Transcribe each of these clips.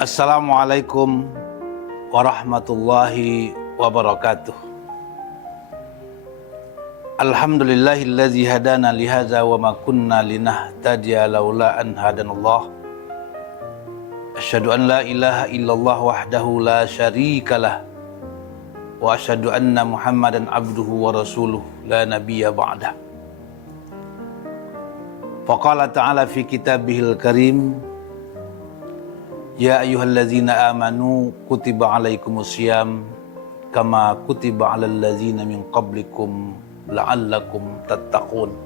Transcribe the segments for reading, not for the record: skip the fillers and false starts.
Assalamualaikum warahmatullahi wabarakatuh. Alhamdulillahillazi hadana lihaza wa ma kunna linahtadiya laula an hadanallah. Asyhadu an la ilaha illallah wahdahu la syarikalah wa asyhadu anna Muhammadan abduhu wa rasuluh la nabiyya ba'dah. Faqala ta'ala fi kitabihil karim, ya ayyuhallazina amanu kutiba alaikumusiyam kama kutiba alal ladzina min qablikum la'allakum tattaqun.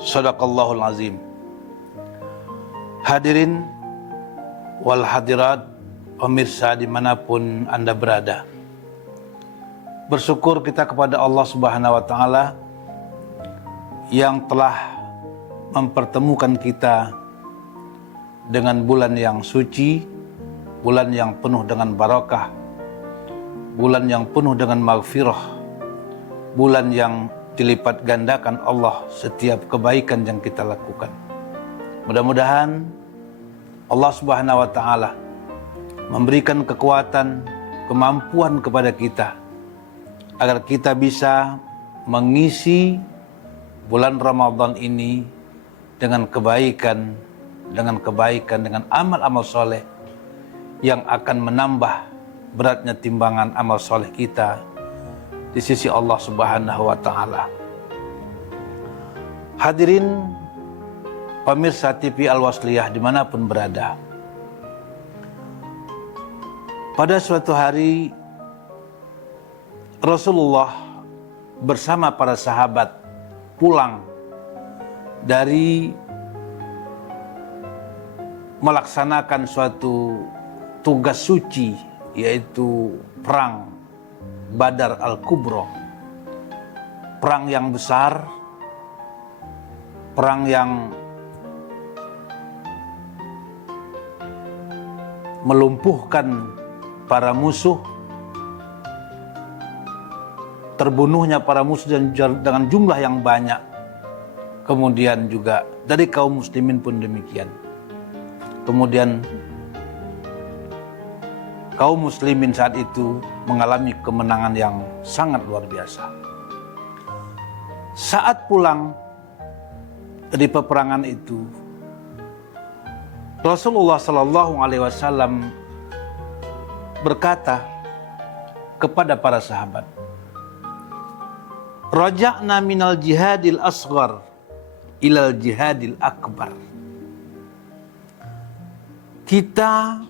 Shadaqallahul azim. Hadirin wal hadirat, pemirsa dimanapun Anda berada, bersyukur kita kepada Allah Subhanahu wa Ta'ala yang telah mempertemukan kita dengan bulan yang suci, bulan yang penuh dengan barakah, bulan yang penuh dengan maghfirah, bulan yang dilipat gandakan Allah setiap kebaikan yang kita lakukan. Mudah-mudahan Allah Subhanahu wa Ta'ala memberikan kekuatan, kemampuan kepada kita agar kita bisa mengisi bulan Ramadan ini dengan kebaikan, dengan amal-amal soleh yang akan menambah beratnya timbangan amal soleh kita di sisi Allah Subhanahu wa Ta'ala. Hadirin pemirsa TV Al-Wasliyah dimanapun berada, pada suatu hari Rasulullah bersama para sahabat pulang dari melaksanakan suatu tugas suci, yaitu perang Badar Al-Kubra, perang yang besar, perang yang melumpuhkan para musuh, terbunuhnya para musuh dengan jumlah yang banyak, kemudian juga dari kaum muslimin pun demikian. Kemudian kaum muslimin saat itu mengalami kemenangan yang sangat luar biasa. Saat pulang dari peperangan itu, Rasulullah Shallallahu Alaihi Wasallam berkata kepada para sahabat, "Raja'na minal jihadil asghar ilal jihadil akbar." Kita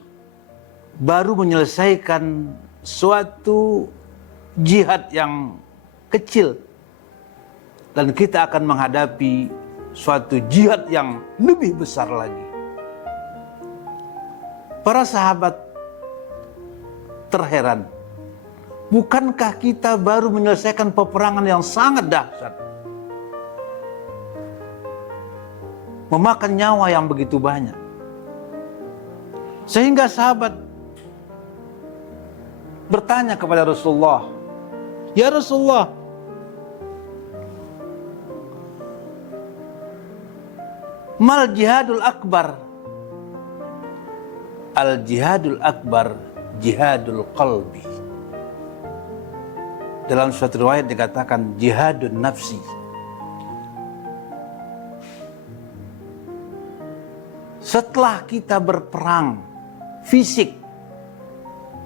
baru menyelesaikan suatu jihad yang kecil dan kita akan menghadapi suatu jihad yang lebih besar lagi. Para sahabat terheran, bukankah kita baru menyelesaikan peperangan yang sangat dahsyat, memakan nyawa yang begitu banyak? Sehingga sahabat bertanya kepada Rasulullah, "Ya Rasulullah, mal jihadul akbar?" Al jihadul akbar jihadul qalbi. Dalam suatu riwayat dikatakan jihadun nafsi. Setelah kita berperang fisik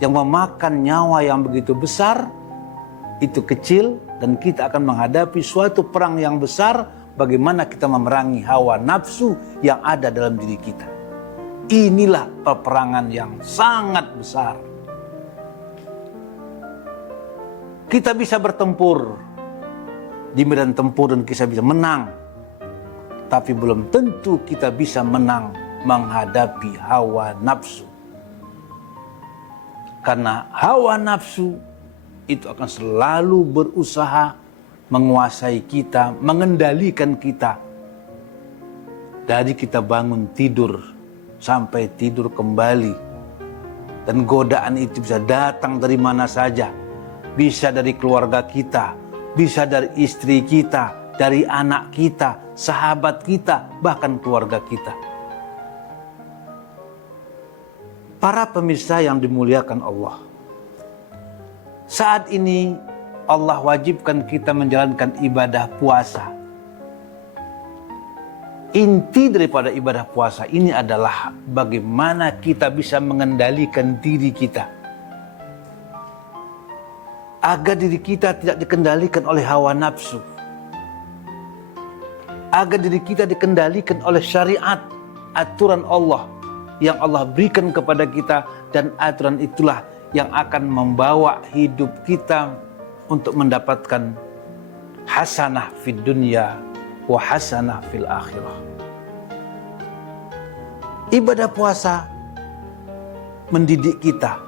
yang memakan nyawa yang begitu besar, itu kecil, dan kita akan menghadapi suatu perang yang besar, bagaimana kita memerangi hawa nafsu yang ada dalam diri kita. Inilah peperangan yang sangat besar. Kita bisa bertempur di medan tempur dan kita bisa menang, tapi belum tentu kita bisa menang menghadapi hawa nafsu. Karena hawa nafsu itu akan selalu berusaha menguasai kita, mengendalikan kita. Dari kita bangun tidur sampai tidur kembali. Dan godaan itu bisa datang dari mana saja. Bisa dari keluarga kita, bisa dari istri kita, dari anak kita, sahabat kita, bahkan keluarga kita. Para pemirsa yang dimuliakan Allah, saat ini Allah wajibkan kita menjalankan ibadah puasa. Inti daripada ibadah puasa ini adalah bagaimana kita bisa mengendalikan diri kita, agar diri kita tidak dikendalikan oleh hawa nafsu, agar diri kita dikendalikan oleh syariat, aturan Allah yang Allah berikan kepada kita, dan aturan itulah yang akan membawa hidup kita untuk mendapatkan hasanah fid dunya wa hasanah fil akhirah. Ibadah puasa mendidik kita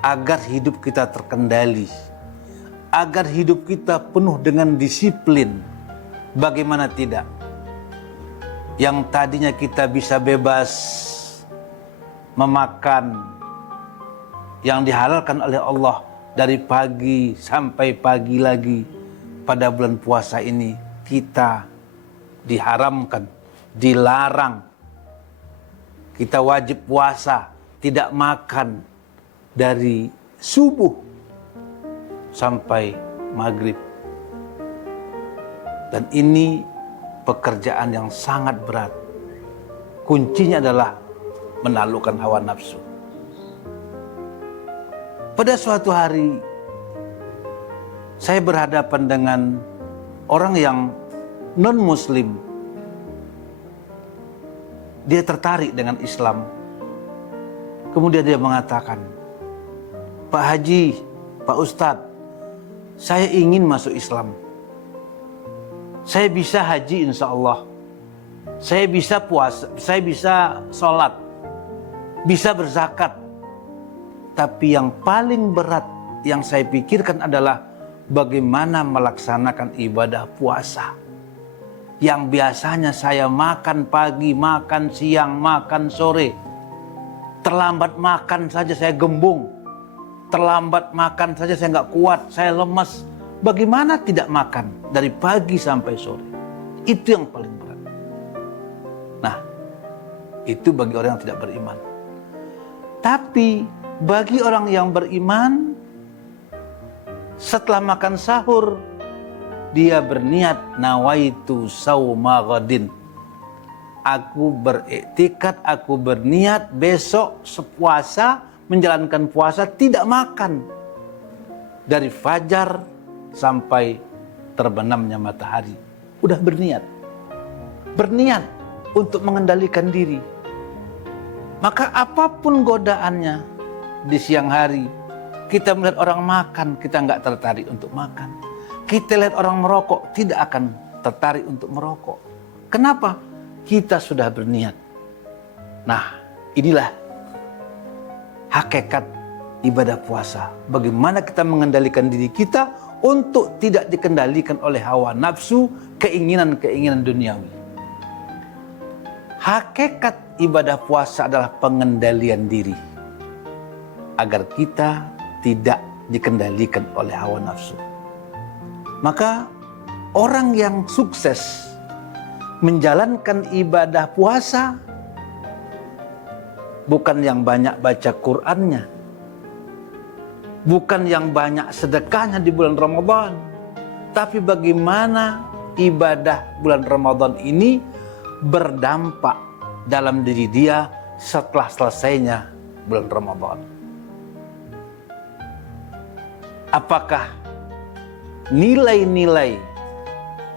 agar hidup kita terkendali, agar hidup kita penuh dengan disiplin. Bagaimana tidak? Yang tadinya kita bisa bebas memakan yang dihalalkan oleh Allah dari pagi sampai pagi lagi, pada bulan puasa ini kita diharamkan, dilarang. Kita wajib puasa, tidak makan dari subuh sampai maghrib. Dan ini pekerjaan yang sangat berat. Kuncinya adalah menaklukkan hawa nafsu. Pada suatu hari, saya berhadapan dengan orang yang non-muslim. Dia tertarik dengan Islam. Kemudian dia mengatakan, "Pak Haji, Pak Ustadz, saya ingin masuk Islam. Saya bisa haji insya Allah. Saya bisa puasa, saya bisa sholat, bisa berzakat. Tapi yang paling berat yang saya pikirkan adalah bagaimana melaksanakan ibadah puasa. Yang biasanya saya makan pagi, makan siang, makan sore. Terlambat makan saja saya gembung. Terlambat makan saja saya nggak kuat, saya lemas. Bagaimana tidak makan dari pagi sampai sore? Itu yang paling berat. Nah, itu bagi orang yang tidak beriman. Tapi bagi orang yang beriman, setelah makan sahur, dia berniat nawaitu sauma ghadin. Aku beriktikad, aku berniat besok sepuasa, menjalankan puasa tidak makan dari fajar sampai terbenamnya matahari. Udah berniat. Berniat untuk mengendalikan diri. Maka apapun godaannya di siang hari, kita melihat orang makan, kita nggak tertarik untuk makan. Kita lihat orang merokok, tidak akan tertarik untuk merokok. Kenapa? Kita sudah berniat. Nah, inilah hakikat ibadah puasa. Bagaimana kita mengendalikan diri kita untuk tidak dikendalikan oleh hawa nafsu, keinginan-keinginan duniawi. Hakikat ibadah puasa adalah pengendalian diri, agar kita tidak dikendalikan oleh hawa nafsu. Maka orang yang sukses menjalankan ibadah puasa bukan yang banyak baca Qur'annya, bukan yang banyak sedekahnya di bulan Ramadan, tapi bagaimana ibadah bulan Ramadan ini berdampak dalam diri dia setelah selesainya bulan Ramadan. Apakah nilai-nilai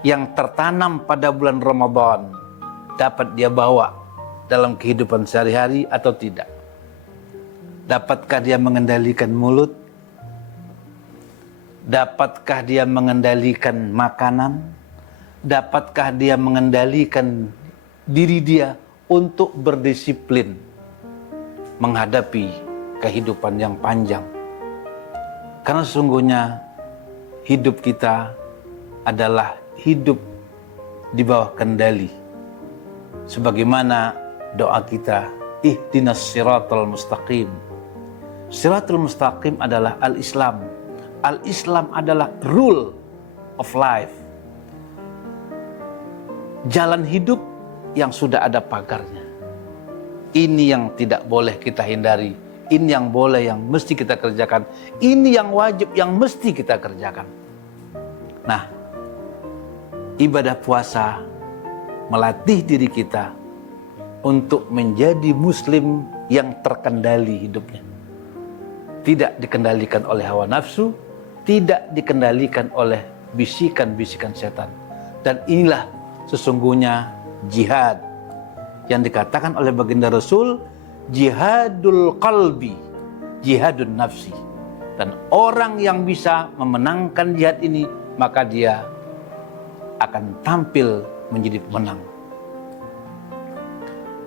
yang tertanam pada bulan Ramadan dapat dia bawa dalam kehidupan sehari-hari atau tidak? Dapatkah dia mengendalikan mulut? Dapatkah dia mengendalikan makanan? Dapatkah dia mengendalikan diri dia untuk berdisiplin menghadapi kehidupan yang panjang? Karena sesungguhnya hidup kita adalah hidup di bawah kendali. Sebagaimana doa kita, ihdinas siratal mustaqim. Siratal mustaqim adalah al-Islam. Al-Islam adalah rule of life. Jalan hidup yang sudah ada pagarnya. Ini yang tidak boleh kita hindari. Ini yang boleh, yang mesti kita kerjakan. Ini yang wajib, yang mesti kita kerjakan. Nah, ibadah puasa melatih diri kita untuk menjadi muslim yang terkendali hidupnya. Tidak dikendalikan oleh hawa nafsu, tidak dikendalikan oleh bisikan-bisikan setan. Dan inilah sesungguhnya jihad yang dikatakan oleh baginda Rasul, jihadul qalbi, jihadun nafsi. Dan orang yang bisa memenangkan jihad ini, maka dia akan tampil menjadi pemenang.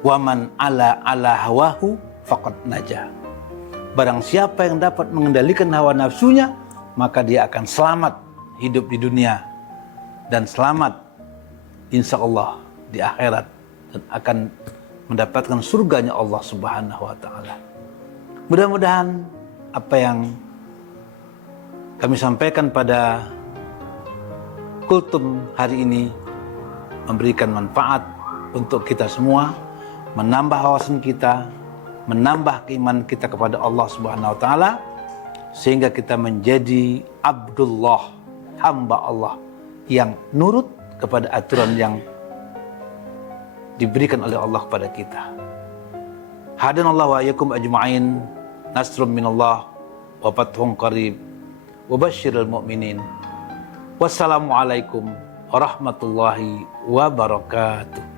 Waman ala hawahu faqad najah. Barang siapa yang dapat mengendalikan hawa nafsunya, maka dia akan selamat hidup di dunia dan selamat insya Allah di akhirat, dan akan mendapatkan surganya Allah Subhanahu wa Ta'ala. Mudah-mudahan apa yang kami sampaikan pada kultum hari ini memberikan manfaat untuk kita semua, menambah wawasan kita, menambah keimanan kita kepada Allah Subhanahu wa Ta'ala, sehingga kita menjadi Abdullah, hamba Allah yang nurut kepada aturan yang diberikan oleh Allah kepada kita. Hadanallahu wa iyyakum ajma'in, nasrun minallah wa fathun qarib, wa basyiril mu'minin. Wassalamualaikum warahmatullahi wabarakatuh.